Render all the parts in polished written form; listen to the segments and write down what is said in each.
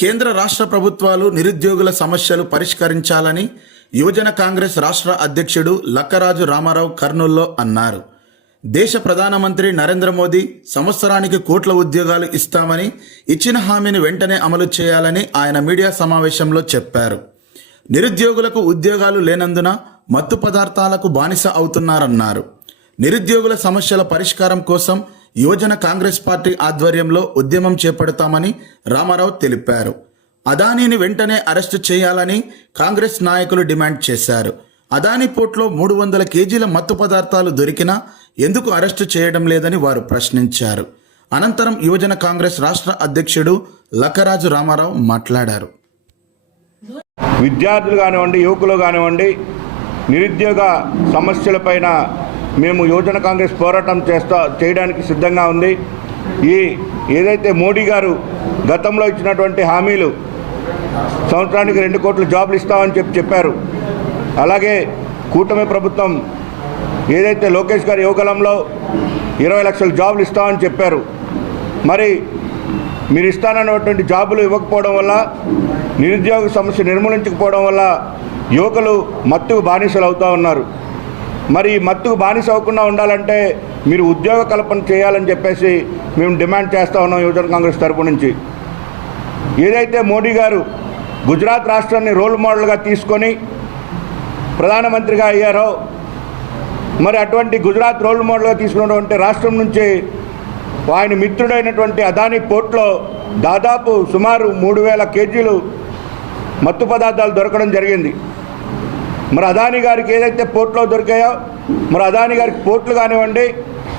కేంద్ర రాష్ట్ర ప్రభుత్వాలు నిరుద్యోగుల సమస్యలు పరిష్కరించాలని యువజన కాంగ్రెస్ రాష్ట్ర అధ్యక్షుడు లక్కరాజు రామారావు కర్నూల్లో అన్నారు. దేశ ప్రధానమంత్రి నరేంద్ర మోదీ సంవత్సరానికి కోట్ల ఉద్యోగాలు ఇస్తామని ఇచ్చిన హామీని వెంటనే అమలు చేయాలని ఆయన మీడియా సమావేశంలో చెప్పారు. నిరుద్యోగులకు ఉద్యోగాలు లేనందున మత్తు పదార్థాలకు బానిస అవుతున్నారన్నారు. నిరుద్యోగుల సమస్యల పరిష్కారం కోసం యువజన కాంగ్రెస్ పార్టీ ఆధ్వర్యంలో ఉద్యమం చేపడతామని రామారావు తెలిపారు. అదానీని వెంటనే అరెస్టు చేయాలని కాంగ్రెస్ నాయకులు డిమాండ్ చేశారు. అదానీ పోర్టులో 300 కేజీల మత్తు పదార్థాలు దొరికినా ఎందుకు అరెస్టు చేయడం లేదని వారు ప్రశ్నించారు. అనంతరం యువజన కాంగ్రెస్ రాష్ట్ర అధ్యక్షుడు లక్కరాజు రామారావు మాట్లాడారు. విద్యార్థులు కానివ్వండి, యువకులు కానివ్వండి, నిరుద్యోగ సమస్యలపైన మేము యువజన కాంగ్రెస్ పోరాటం చేయడానికి సిద్ధంగా ఉంది. ఏదైతే మోడీ గారు గతంలో ఇచ్చినటువంటి హామీలు, సంవత్సరానికి 2 కోట్ల జాబులు ఇస్తామని చెప్పారు. అలాగే కూటమి ప్రభుత్వం ఏదైతే లోకేష్ గారి యువగలంలో 20 లక్షల జాబులు ఇస్తామని చెప్పారు. మరి మీరు ఇస్తానన్నటువంటి జాబులు ఇవ్వకపోవడం వల్ల, నిరుద్యోగ సమస్య నిర్మూలించకపోవడం వల్ల యువకులు మత్తుకు బానిసలు అవుతూ ఉన్నారు. మరి ఈ మత్తుకు బానిస అవ్వకుండా ఉండాలంటే మీరు ఉద్యోగ కల్పన చేయాలని చెప్పేసి మేము డిమాండ్ చేస్తూ ఉన్నాం యువజన కాంగ్రెస్ తరపు నుంచి. ఏదైతే మోడీ గారు గుజరాత్ రాష్ట్రాన్ని రోల్ మోడల్గా తీసుకొని ప్రధానమంత్రిగా అయ్యారో, మరి అటువంటి గుజరాత్ రోల్ మోడల్గా తీసుకున్నటువంటి రాష్ట్రం నుంచి ఆయన మిత్రుడైనటువంటి అదానీ పోర్టులో దాదాపు సుమారు 3000 కేజీలు మత్తు పదార్థాలు దొరకడం జరిగింది. మరి అదానీ గారికి ఏదైతే పోర్టులో దొరికాయో, మరి అదానీ గారికి పోర్టులు కానివ్వండి,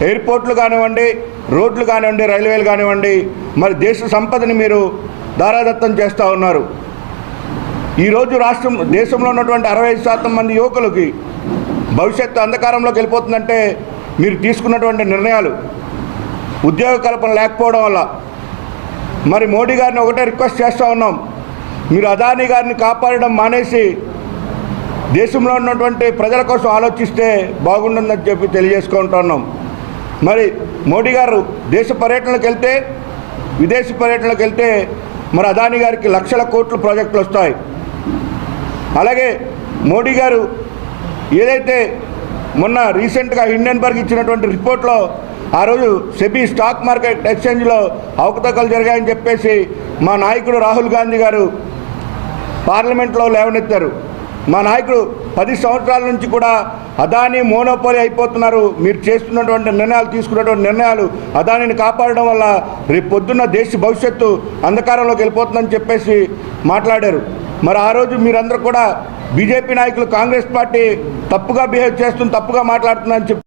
ఎయిర్పోర్ట్లు కానివ్వండి, రోడ్లు కానివ్వండి, రైల్వేలు కానివ్వండి, మరి దేశ సంపదని మీరు దారాదత్తం చేస్తూ ఉన్నారు. ఈరోజు దేశంలో ఉన్నటువంటి 65% మంది యువకులకి భవిష్యత్తు అంధకారంలోకి వెళ్ళిపోతుందంటే మీరు తీసుకున్నటువంటి నిర్ణయాలు, ఉద్యోగ కల్పన లేకపోవడం వల్ల. మరి మోడీ గారిని ఒకటే రిక్వెస్ట్ చేస్తూ ఉన్నాం, మీరు అదానీ గారిని కాపాడడం మానేసి దేశంలో ఉన్నటువంటి ప్రజల కోసం ఆలోచిస్తే బాగుంటుందని చెప్పి తెలియజేసుకుంటున్నాం. మరి మోడీ గారు దేశ పర్యటనకు వెళ్తే, విదేశీ పర్యటనకు వెళ్తే మరి అదానీ గారికి లక్షల కోట్ల ప్రాజెక్టులు వస్తాయి. అలాగే మోడీ గారు ఏదైతే మొన్న రీసెంట్గా హిండెన్బర్గ్ ఇచ్చినటువంటి రిపోర్ట్లో ఆ రోజు సెబీ స్టాక్ మార్కెట్ ఎక్స్చేంజ్లో అవకతవకలు జరిగాయని చెప్పేసి మా నాయకుడు రాహుల్ గాంధీ గారు పార్లమెంట్లో లేవనెత్తారు. మా నాయకుడు 10 సంవత్సరాల నుంచి కూడా అదానీ మోనోపోలీ అయిపోతున్నారు, మీరు చేస్తున్నటువంటి నిర్ణయాలు, తీసుకున్నటువంటి నిర్ణయాలు అదానీని కాపాడడం వల్ల రేపు పొద్దున్న దేశ భవిష్యత్తు అంధకారంలోకి వెళ్ళిపోతుందని చెప్పేసి మాట్లాడారు. మరి ఆ రోజు మీరందరూ కూడా బీజేపీ నాయకులు, కాంగ్రెస్ పార్టీ తప్పుగా బిహేవ్ చేస్తుంది, తప్పుగా మాట్లాడుతుందని చెప్పి